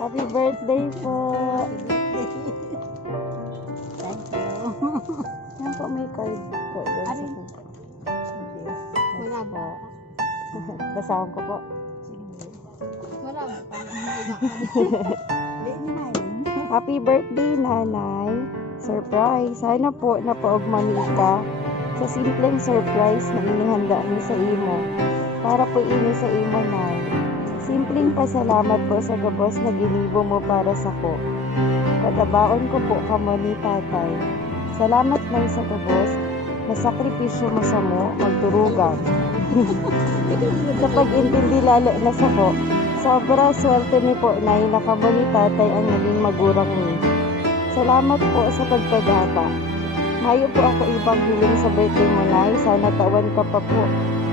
Happy birthday po. Thank you. Yan po, may card po. Doon sa Arin. puso. Wala ba? Basahan ko po. Sige. Wala ba? Hindi na Happy birthday, nanay. Surprise. Sana po napaugmani ka sa simpleng surprise na inihanda ni sa imo. Para po ini sa imo, nay. Simpleng pasalamat po sa gabos na ginibo mo para sa ko. Kadabaon ko po kamo ni tatay. Salamat nay sa gabos na sakripisyo mo sa mo magturugan. Sa pag-intindi lalo na sa ko, sobra swerte ni po nay na kamo ni tatay ang naging magurang ni. Salamat po sa pagpagata. Mayo po ako ibang hiling sa birthday mo, nay. Sana tawan ka pa po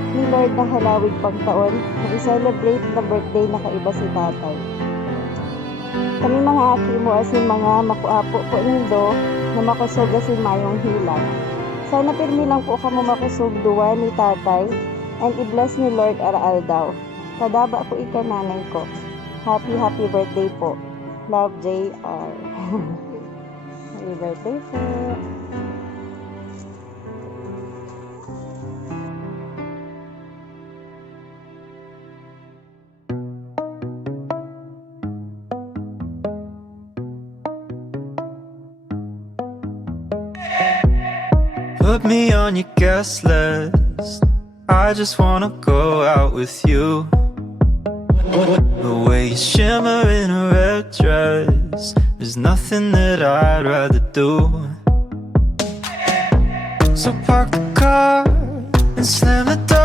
ni Lord na halawig pang taon na i-celebrate na birthday na kaiba si tatay. Kami mga aki mo asin mga makuapo po nindo na makusog asin mayong hilang. Sana pirmi lang po kamo makusog duwa ni tatay and i-bless ni Lord araal daw. Kadaba po ikananay ko. Happy birthday po. Love, JR. Happy birthday po. Put me on your guest list. I just wanna go out with you. The way you shimmer in a red dress, there's nothing that I'd rather do. So park the car and slam the door.